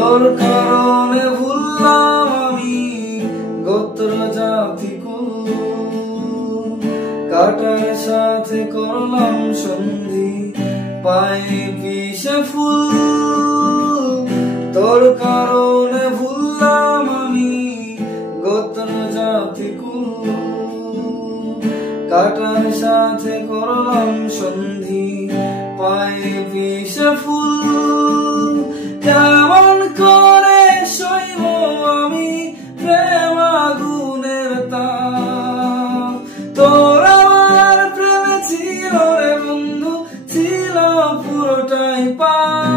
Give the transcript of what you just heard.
তোর কারণে ভুললাম আমি গোত্র জাতি কুল, কাটার সাথে করলাম সন্ধি পায়ে বিষে ফুল। তোর কারণে ভুললাম আমি গোত্র জাতি কুল, কাটার সাথে করলাম সন্ধি পায়ে বিষে ফুল। কেমন করে সইব আমি প্রেম আগুনের তাপ, তোর আমার প্রেমে ছিল রে বন্ধু, ছিল পুরোটাই পাপ।